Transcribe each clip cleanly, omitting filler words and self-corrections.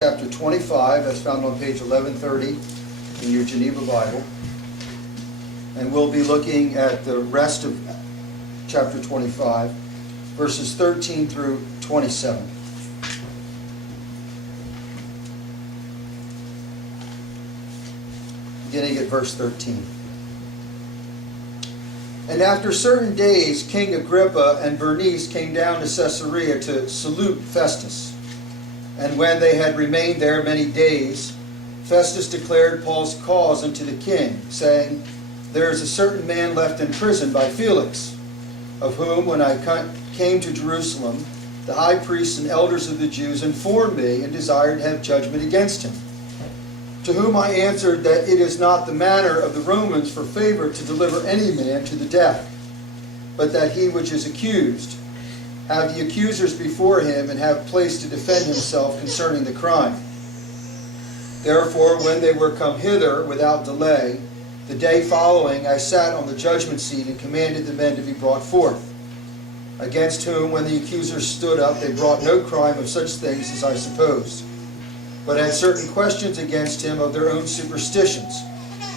Chapter 25, that's found on page 1130 in your Geneva Bible. And we'll be looking at the rest of chapter 25, verses 13 through 27. Beginning at verse 13. And after certain days, King Agrippa and Bernice came down to Caesarea to salute Festus. And when they had remained there many days, Festus declared Paul's cause unto the king, saying, There is a certain man left in prison by Felix, of whom, when I came to Jerusalem, the high priests and elders of the Jews informed me and desired to have judgment against him. To whom I answered that it is not the manner of the Romans for favor to deliver any man to the death, but that he which is accused have the accusers before him, and have place to defend himself concerning the crime. Therefore, when they were come hither without delay, the day following I sat on the judgment seat and commanded the men to be brought forth, against whom, when the accusers stood up, they brought no crime of such things as I supposed, but had certain questions against him of their own superstitions,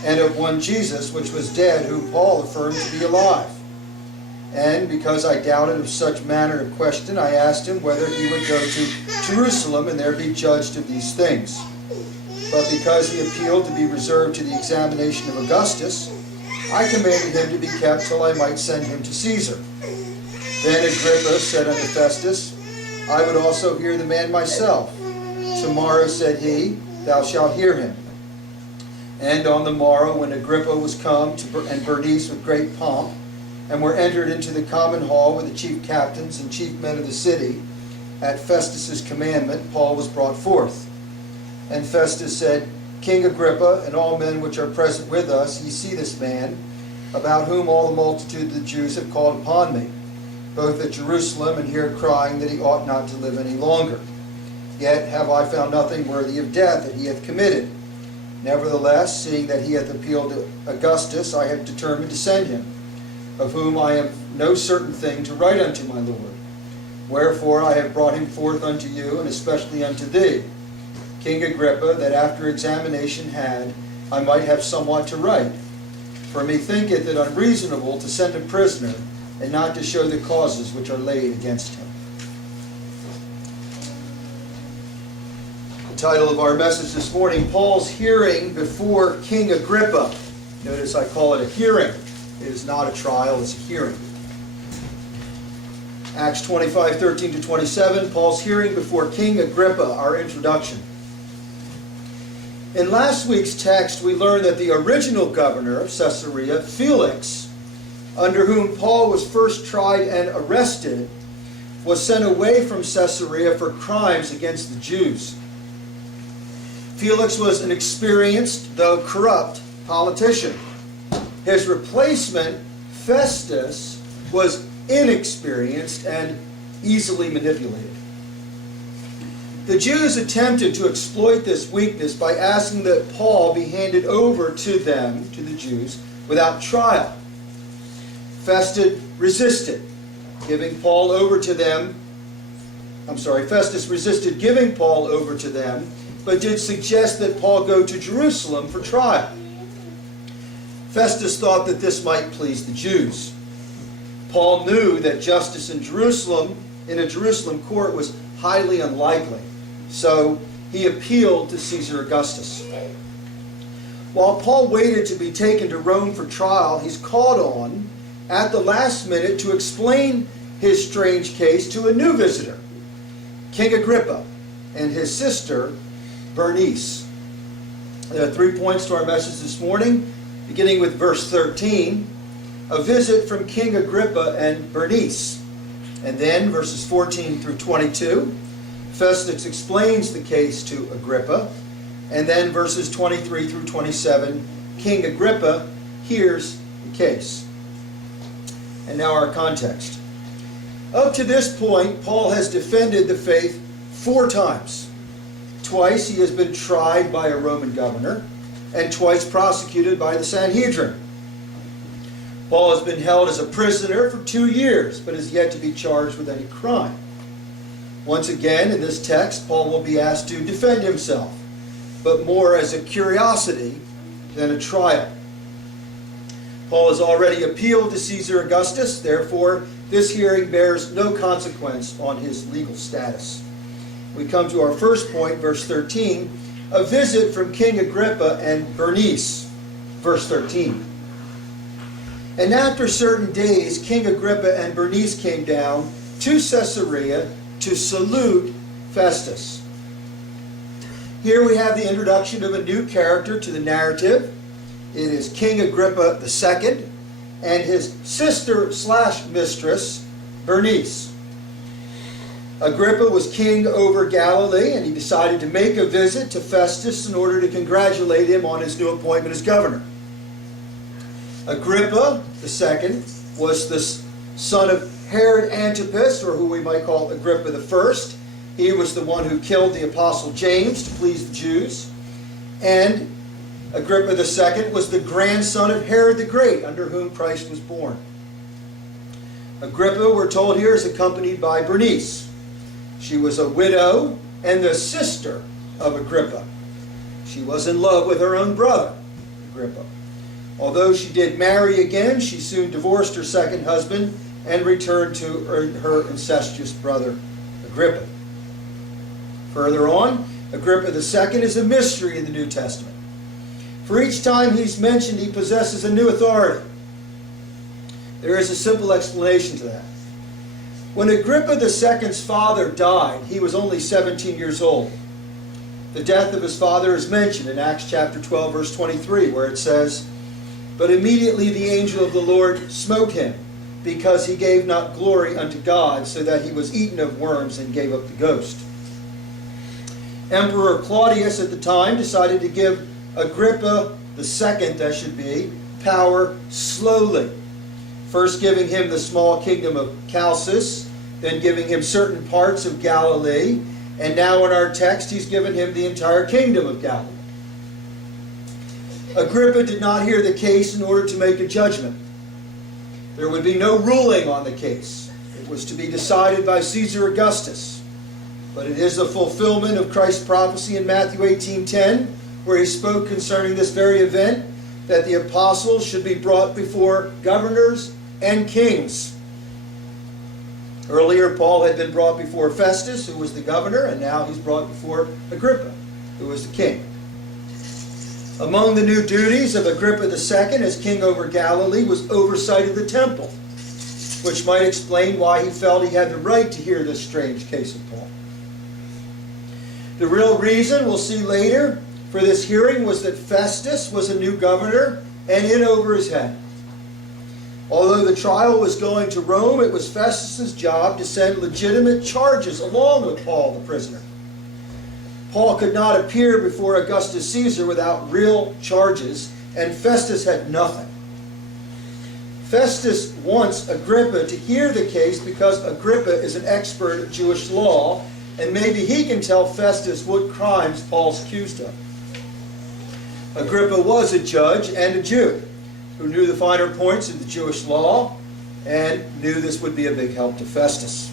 and of one Jesus, which was dead, whom Paul affirmed to be alive. And because I doubted of such manner of question, I asked him whether he would go to Jerusalem and there be judged of these things. But because he appealed to be reserved to the examination of Augustus, I commanded him to be kept till I might send him to Caesar. Then Agrippa said unto Festus, I would also hear the man myself. Tomorrow, said he, thou shalt hear him. And on the morrow, when Agrippa was come, and Bernice with great pomp, and were entered into the common hall with the chief captains and chief men of the city, at Festus's commandment, Paul was brought forth. And Festus said, King Agrippa, and all men which are present with us, ye see this man, about whom all the multitude of the Jews have called upon me, both at Jerusalem and here crying that he ought not to live any longer. Yet have I found nothing worthy of death that he hath committed. Nevertheless, seeing that he hath appealed to Augustus, I have determined to send him, of whom I have no certain thing to write unto my Lord. Wherefore I have brought him forth unto you, and especially unto thee, King Agrippa, that after examination had, I might have somewhat to write. For methinketh it unreasonable to send a prisoner, and not to show the causes which are laid against him. The title of our message this morning, Paul's hearing before King Agrippa. Notice I call it a hearing. It is not a trial, it's a hearing. Acts 25, 13 to 27, Paul's hearing before King Agrippa, our introduction. In last week's text, we learned that the original governor of Caesarea, Felix, under whom Paul was first tried and arrested, was sent away from Caesarea for crimes against the Jews. Felix was an experienced, though corrupt, politician. His replacement, Festus, was inexperienced and easily manipulated. The Jews attempted to exploit this weakness by asking that Paul be handed over to them, to the Jews, without trial. Festus resisted giving Paul over to them. Festus resisted giving Paul over to them, but did suggest that Paul go to Jerusalem for trial. Festus thought that this might please the Jews. Paul knew that justice in a Jerusalem court, was highly unlikely, so he appealed to Caesar Augustus. While Paul waited to be taken to Rome for trial, he's called on at the last minute to explain his strange case to a new visitor, King Agrippa, and his sister Bernice. There are 3 points to our message this morning. Beginning with verse 13, a visit from King Agrippa and Bernice. And then verses 14 through 22, Festus explains the case to Agrippa. And then verses 23 through 27, King Agrippa hears the case. And now our context. Up to this point, Paul has defended the faith 4 times. Twice he has been tried by a Roman governor, and twice prosecuted by the Sanhedrin. Paul has been held as a prisoner for 2 years, but is yet to be charged with any crime. Once again, in this text, Paul will be asked to defend himself, but more as a curiosity than a trial. Paul has already appealed to Caesar Augustus, therefore this hearing bears no consequence on his legal status. We come to our first point, verse 13, a visit from King Agrippa and Bernice. Verse 13. And after certain days, King Agrippa and Bernice came down to Caesarea to salute Festus. Here we have the introduction of a new character to the narrative. It is King Agrippa II and his sister/mistress, Bernice. Agrippa was king over Galilee, and he decided to make a visit to Festus in order to congratulate him on his new appointment as governor. Agrippa II was the son of Herod Antipas, or who we might call Agrippa I. He was the one who killed the apostle James to please the Jews. And Agrippa II was the grandson of Herod the Great, under whom Christ was born. Agrippa, we're told here, is accompanied by Bernice. She was a widow and the sister of Agrippa. She was in love with her own brother, Agrippa. Although she did marry again, she soon divorced her second husband and returned to her incestuous brother, Agrippa. Further on, Agrippa II is a mystery in the New Testament. For each time he's mentioned, he possesses a new authority. There is a simple explanation to that. When Agrippa II's father died, he was only 17 years old. The death of his father is mentioned in Acts chapter 12, verse 23, where it says, "But immediately the angel of the Lord smote him, because he gave not glory unto God, so that he was eaten of worms and gave up the ghost." Emperor Claudius at the time decided to give Agrippa II, that should be, power slowly. First giving him the small kingdom of Chalcis, then giving him certain parts of Galilee, and now in our text he's given him the entire kingdom of Galilee. Agrippa did not hear the case in order to make a judgment. There would be no ruling on the case. It was to be decided by Caesar Augustus. But it is a fulfillment of Christ's prophecy in Matthew 18:10, where he spoke concerning this very event, that the apostles should be brought before governors and kings. Earlier, Paul had been brought before Festus, who was the governor, and now he's brought before Agrippa, who was the king. Among the new duties of Agrippa II as king over Galilee was oversight of the temple, which might explain why he felt he had the right to hear this strange case of Paul. The real reason, we'll see later, for this hearing was that Festus was a new governor and in over his head. Although the trial was going to Rome, it was Festus's job to send legitimate charges along with Paul the prisoner. Paul could not appear before Augustus Caesar without real charges, and Festus had nothing. Festus wants Agrippa to hear the case because Agrippa is an expert at Jewish law, and maybe he can tell Festus what crimes Paul's accused of. Agrippa was a judge and a Jew who knew the finer points of the Jewish law and knew this would be a big help to Festus.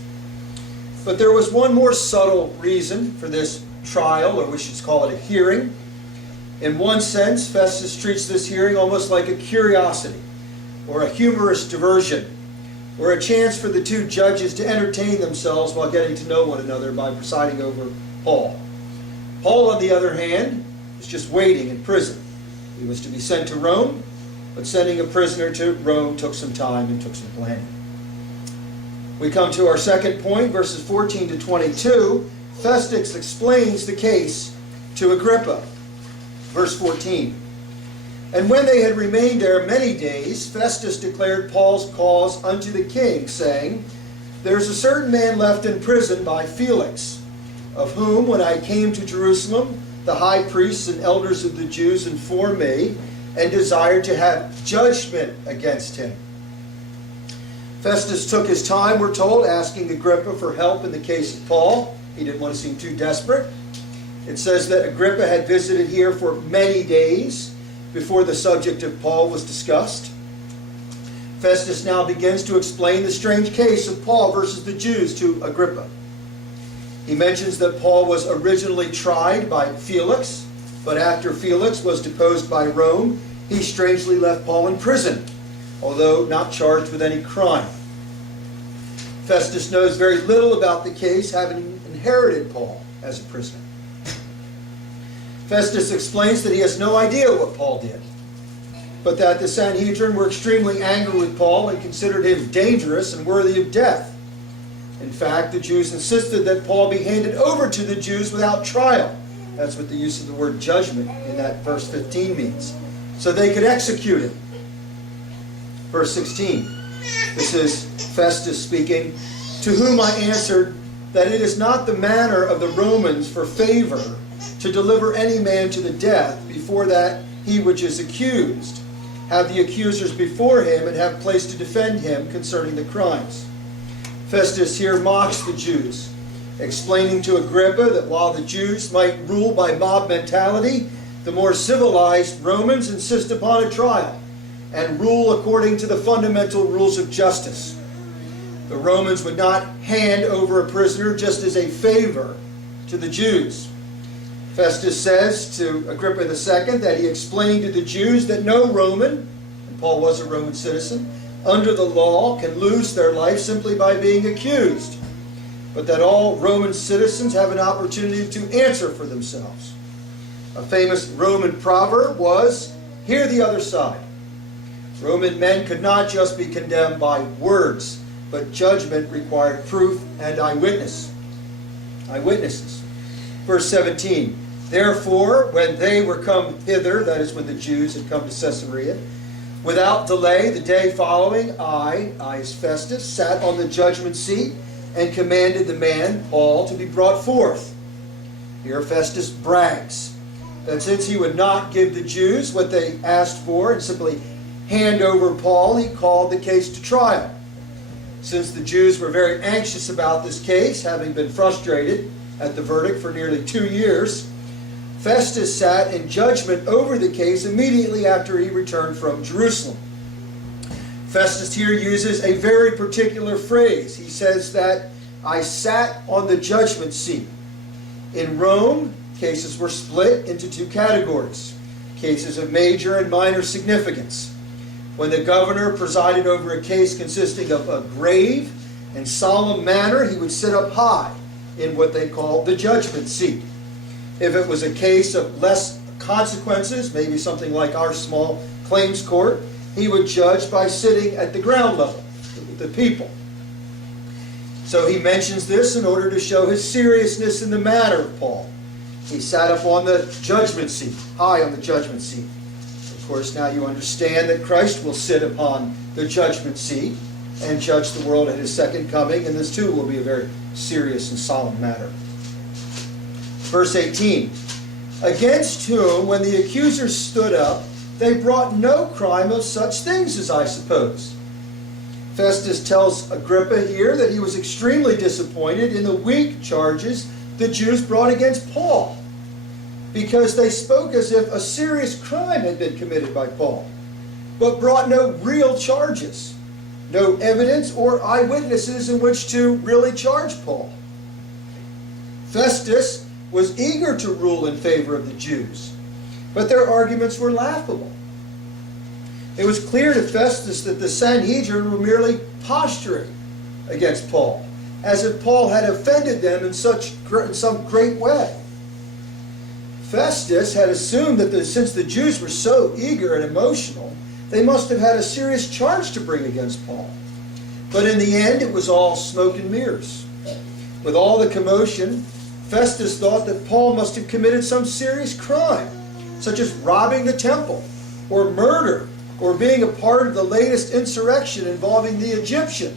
But there was one more subtle reason for this trial, or we should call it a hearing. In one sense, Festus treats this hearing almost like a curiosity or a humorous diversion, or a chance for the two judges to entertain themselves while getting to know one another by presiding over Paul. Paul, on the other hand, was just waiting in prison. He was to be sent to Rome, but sending a prisoner to Rome took some time and took some planning. We come to our second point, verses 14 to 22. Festus explains the case to Agrippa. Verse 14. And when they had remained there many days, Festus declared Paul's cause unto the king, saying, There is a certain man left in prison by Felix, of whom, when I came to Jerusalem, the high priests and elders of the Jews informed me, and desired to have judgment against him. Festus took his time, we're told, asking Agrippa for help in the case of Paul. He didn't want to seem too desperate. It says that Agrippa had visited here for many days before the subject of Paul was discussed. Festus now begins to explain the strange case of Paul versus the Jews to Agrippa. He mentions that Paul was originally tried by Felix, but after Felix was deposed by Rome, he strangely left Paul in prison, although not charged with any crime. Festus knows very little about the case, having inherited Paul as a prisoner. Festus explains that he has no idea what Paul did, but that the Sanhedrin were extremely angry with Paul and considered him dangerous and worthy of death. In fact, the Jews insisted that Paul be handed over to the Jews without trial. That's what the use of the word judgment in that verse 15 means. So they could execute him. Verse 16. This is Festus speaking, to whom I answered that it is not the manner of the Romans for favor to deliver any man to the death before that he which is accused have the accusers before him and have place to defend him concerning the crimes. Festus here mocks the Jews, explaining to Agrippa that while the Jews might rule by mob mentality, the more civilized Romans insist upon a trial and rule according to the fundamental rules of justice. The Romans would not hand over a prisoner just as a favor to the Jews. Festus says to Agrippa II that he explained to the Jews that no Roman, and Paul was a Roman citizen, under the law can lose their life simply by being accused, but that all Roman citizens have an opportunity to answer for themselves. A famous Roman proverb was, "Hear the other side." Roman men could not just be condemned by words, but judgment required proof and eyewitnesses. Verse 17, therefore, when they were come hither, that is when the Jews had come to Caesarea, without delay, the day following, I as Festus, sat on the judgment seat and commanded the man, Paul, to be brought forth. Here Festus brags that since he would not give the Jews what they asked for and simply hand over Paul, he called the case to trial. Since the Jews were very anxious about this case, having been frustrated at the verdict for nearly 2 years, Festus sat in judgment over the case immediately after he returned from Jerusalem. Festus here uses a very particular phrase. He says that I sat on the judgment seat. In Rome, cases were split into 2 categories, cases of major and minor significance. When the governor presided over a case consisting of a grave and solemn matter, he would sit up high in what they called the judgment seat. If it was a case of less consequences, maybe something like our small claims court, he would judge by sitting at the ground level with the people. So he mentions this in order to show his seriousness in the matter of Paul. He sat up on the judgment seat, high on the judgment seat. Of course, now you understand that Christ will sit upon the judgment seat and judge the world at his second coming, and this too will be a very serious and solemn matter. Verse 18, against whom, when the accusers stood up, they brought no crime of such things as I supposed. Festus tells Agrippa here that he was extremely disappointed in the weak charges the Jews brought against Paul, because they spoke as if a serious crime had been committed by Paul, but brought no real charges, no evidence or eyewitnesses in which to really charge Paul. Festus was eager to rule in favor of the Jews, but their arguments were laughable. It was clear to Festus that the Sanhedrin were merely posturing against Paul, as if Paul had offended them in some great way. Festus had assumed that since the Jews were so eager and emotional, they must have had a serious charge to bring against Paul. But in the end, it was all smoke and mirrors. With all the commotion, Festus thought that Paul must have committed some serious crime, such as robbing the temple, or murder, or being a part of the latest insurrection involving the Egyptian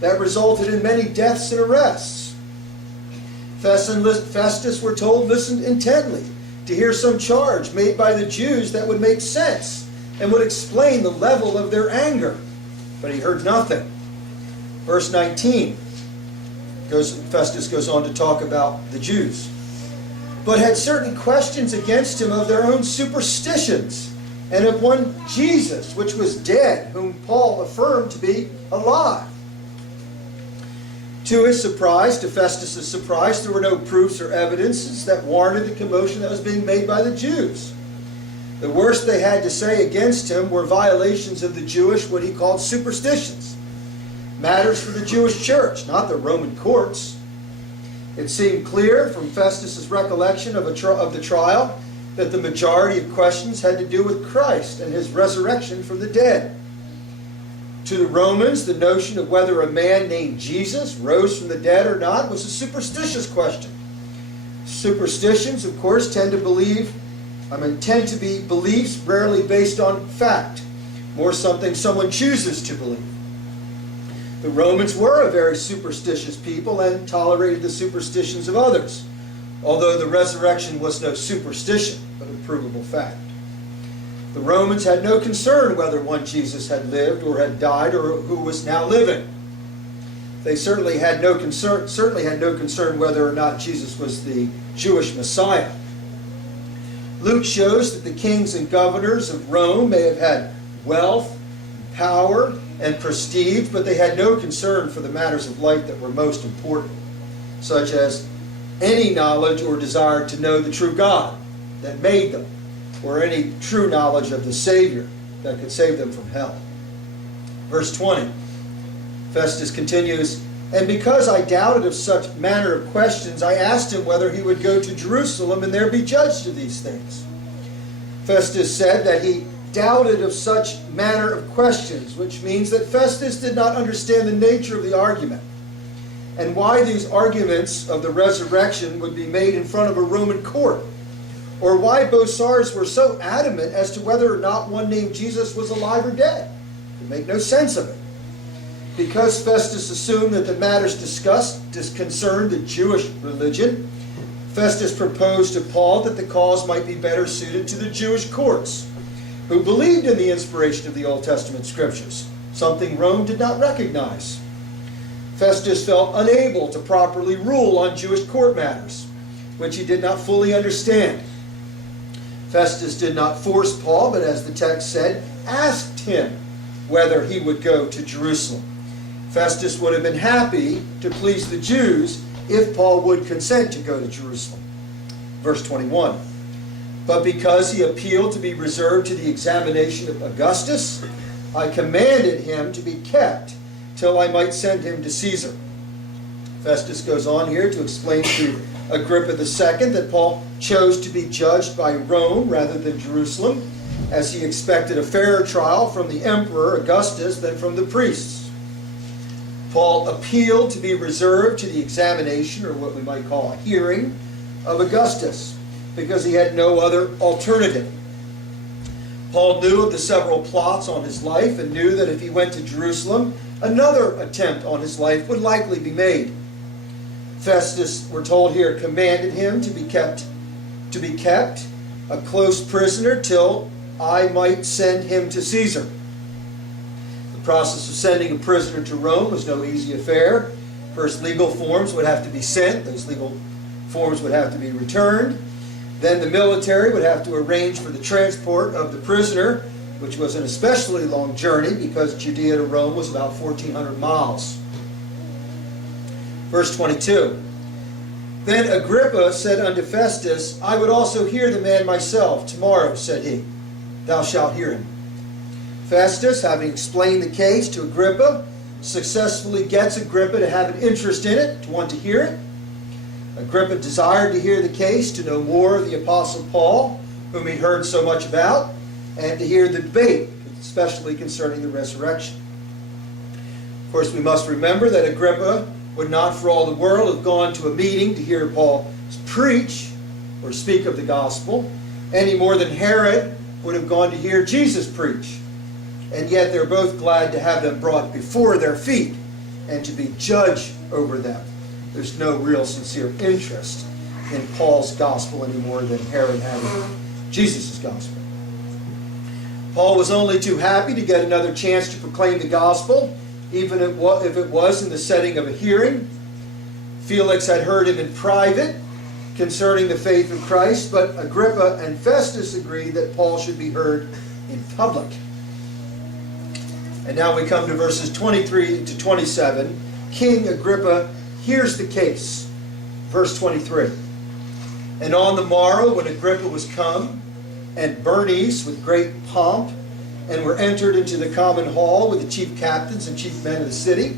that resulted in many deaths and arrests. Festus, we're told, listened intently to hear some charge made by the Jews that would make sense and would explain the level of their anger. But he heard nothing. Verse 19, Festus goes on to talk about the Jews, but had certain questions against him of their own superstitions, and of one Jesus, which was dead, whom Paul affirmed to be alive. To his surprise, to Festus's surprise, there were no proofs or evidences that warranted the commotion that was being made by the Jews. The worst they had to say against him were violations of the Jewish, what he called superstitions. Matters for the Jewish church, not the Roman courts. It seemed clear from Festus's recollection of the trial that the majority of questions had to do with Christ and his resurrection from the dead. To the Romans, the notion of whether a man named Jesus rose from the dead or not was a superstitious question. Superstitions, of course, tend to be beliefs rarely based on fact, more something someone chooses to believe. The Romans were a very superstitious people and tolerated the superstitions of others, although the resurrection was no superstition, but a provable fact. The Romans had no concern whether one Jesus had lived or had died or who was now living. They certainly had no concern whether or not Jesus was the Jewish Messiah. Luke shows that the kings and governors of Rome may have had wealth, power, and prestige, but they had no concern for the matters of life that were most important, such as any knowledge or desire to know the true God that made them, or any true knowledge of the Savior that could save them from hell. Verse 20, Festus continues, "And because I doubted of such manner of questions, I asked him whether he would go to Jerusalem and there be judged of these things." Festus said that he doubted of such manner of questions, which means that Festus did not understand the nature of the argument and why these arguments of the resurrection would be made in front of a Roman court, or why both sides were so adamant as to whether or not one named Jesus was alive or dead. It made no sense of it. Because Festus assumed that the matters discussed concerned the Jewish religion, Festus proposed to Paul that the cause might be better suited to the Jewish courts, who believed in the inspiration of the Old Testament scriptures, something Rome did not recognize. Festus felt unable to properly rule on Jewish court matters, which he did not fully understand. Festus did not force Paul, but as the text said, asked him whether he would go to Jerusalem. Festus would have been happy to please the Jews if Paul would consent to go to Jerusalem. Verse 21, "But because he appealed to be reserved to the examination of Augustus, I commanded him to be kept till I might send him to Caesar." Festus goes on here to explain to Agrippa II that Paul chose to be judged by Rome rather than Jerusalem, as he expected a fairer trial from the emperor Augustus than from the priests. Paul appealed to be reserved to the examination, or what we might call a hearing, of Augustus, because he had no other alternative. Paul knew of the several plots on his life and knew that if he went to Jerusalem, another attempt on his life would likely be made. Festus, we're told here, commanded him to be kept a close prisoner till I might send him to Caesar. The process of sending a prisoner to Rome was no easy affair. First, legal forms would have to be sent. Those legal forms would have to be returned. Then the military would have to arrange for the transport of the prisoner, which was an especially long journey because Judea to Rome was about 1,400 miles. Verse 22, "Then Agrippa said unto Festus, I would also hear the man myself. Tomorrow, said he, thou shalt hear him." Festus, having explained the case to Agrippa, successfully gets Agrippa to have an interest in it, to want to hear it. Agrippa desired to hear the case, to know more of the Apostle Paul, whom he heard so much about, and to hear the debate, especially concerning the resurrection. Of course, we must remember that Agrippa would not for all the world have gone to a meeting to hear Paul preach or speak of the gospel, any more than Herod would have gone to hear Jesus preach. And yet they're both glad to have them brought before their feet and to be judged over them. There's no real sincere interest in Paul's gospel any more than Herod had in Jesus' gospel. Paul was only too happy to get another chance to proclaim the gospel, even if it was in the setting of a hearing. Felix had heard him in private concerning the faith of Christ, but Agrippa and Festus agreed that Paul should be heard in public. And now we come to verses 23 to 27, King Agrippa hears the case. Verse 23. And on the morrow, when Agrippa was come, and Bernice with great pomp, and were entered into the common hall with the chief captains and chief men of the city,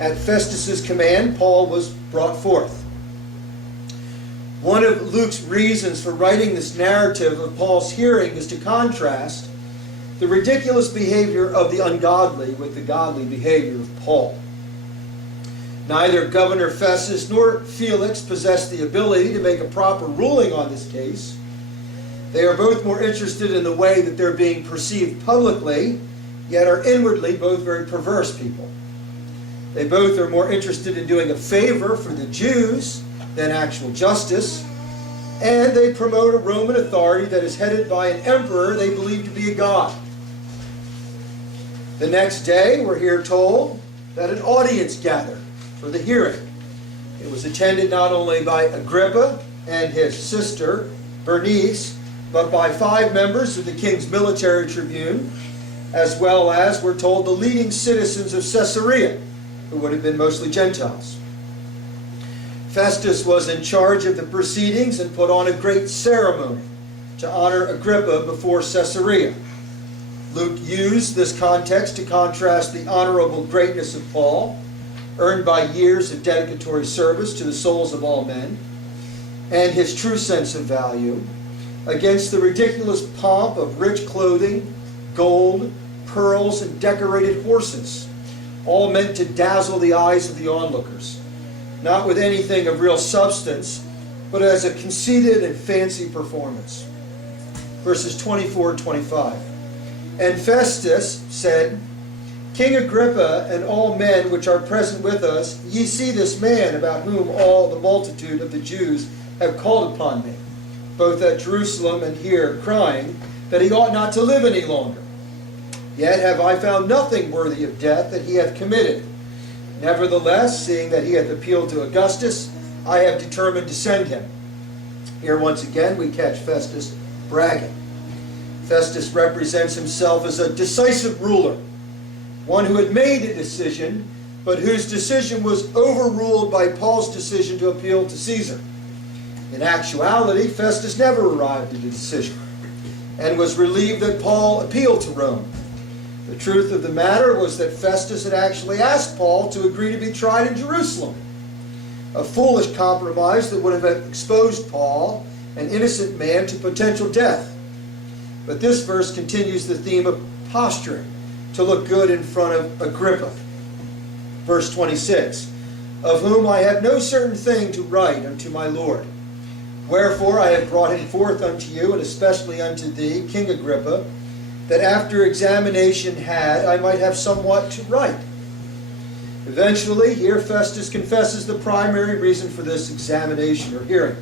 at Festus's command, Paul was brought forth. One of Luke's reasons for writing this narrative of Paul's hearing is to contrast the ridiculous behavior of the ungodly with the godly behavior of Paul. Neither Governor Festus nor Felix possessed the ability to make a proper ruling on this case. They are both more interested in the way that they're being perceived publicly, yet are inwardly both very perverse people. They both are more interested in doing a favor for the Jews than actual justice, and they promote a Roman authority that is headed by an emperor they believe to be a god. The next day, we're here told that an audience gathered for the hearing. It was attended not only by Agrippa and his sister, Bernice, but by 5 members of the king's military tribune, as well as, we're told, the leading citizens of Caesarea, who would have been mostly Gentiles. Festus was in charge of the proceedings and put on a great ceremony to honor Agrippa before Caesarea. Luke used this context to contrast the honorable greatness of Paul, earned by years of dedicatory service to the souls of all men, and his true sense of value, against the ridiculous pomp of rich clothing, gold, pearls, and decorated horses, all meant to dazzle the eyes of the onlookers, not with anything of real substance, but as a conceited and fancy performance. Verses 24 and 25. And Festus said, King Agrippa and all men which are present with us, ye see this man about whom all the multitude of the Jews have called upon me, both at Jerusalem and here, crying that he ought not to live any longer. Yet have I found nothing worthy of death that he hath committed. Nevertheless, seeing that he hath appealed to Augustus, I have determined to send him. Here once again we catch Festus bragging. Festus represents himself as a decisive ruler, one who had made a decision, but whose decision was overruled by Paul's decision to appeal to Caesar. In actuality, Festus never arrived at a decision and was relieved that Paul appealed to Rome. The truth of the matter was that Festus had actually asked Paul to agree to be tried in Jerusalem, a foolish compromise that would have exposed Paul, an innocent man, to potential death. But this verse continues the theme of posturing to look good in front of Agrippa. Verse 26, of whom I have no certain thing to write unto my Lord. Wherefore I have brought him forth unto you, and especially unto thee, King Agrippa, that after examination had, I might have somewhat to write. Eventually, here Festus confesses the primary reason for this examination or hearing.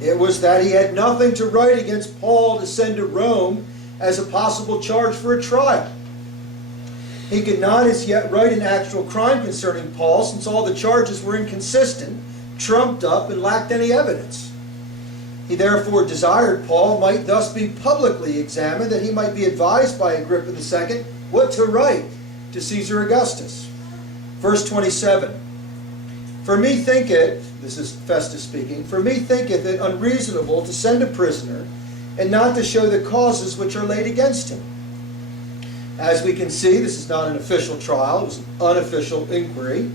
It was that he had nothing to write against Paul to send to Rome as a possible charge for a trial. He could not as yet write an actual crime concerning Paul, since all the charges were inconsistent, trumped up, and lacked any evidence. He therefore desired Paul might thus be publicly examined, that he might be advised by Agrippa II what to write to Caesar Augustus. Verse 27, for me thinketh, this is Festus speaking, for me thinketh it unreasonable to send a prisoner, and not to show the causes which are laid against him. As we can see, this is not an official trial, it was an unofficial inquiry.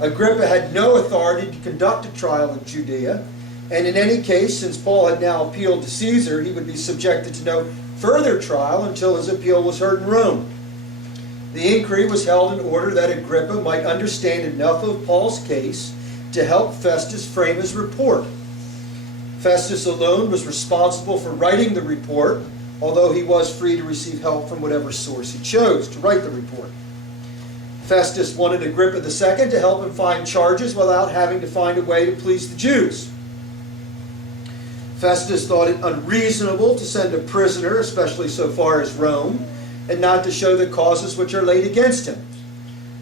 Agrippa had no authority to conduct a trial in Judea, and in any case, since Paul had now appealed to Caesar, he would be subjected to no further trial until his appeal was heard in Rome. The inquiry was held in order that Agrippa might understand enough of Paul's case to help Festus frame his report. Festus alone was responsible for writing the report, although he was free to receive help from whatever source he chose to write the report. Festus wanted Agrippa II to help him find charges without having to find a way to please the Jews. Festus thought it unreasonable to send a prisoner, especially so far as Rome, and not to show the causes which are laid against him.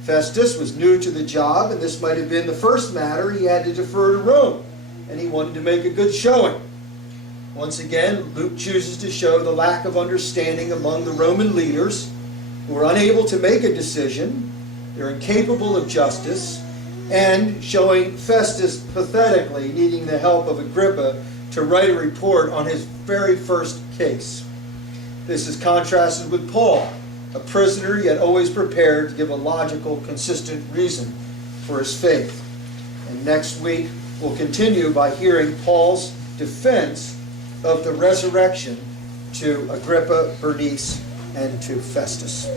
Festus was new to the job, and this might have been the first matter he had to defer to Rome, and he wanted to make a good showing. Once again, Luke chooses to show the lack of understanding among the Roman leaders who were unable to make a decision, They're incapable of justice, and showing Festus pathetically needing the help of Agrippa to write a report on his very first case. This is contrasted with Paul, a prisoner yet always prepared to give a logical, consistent reason for his faith. And next week we'll continue by hearing Paul's defense of the resurrection to Agrippa, Bernice, and to Festus.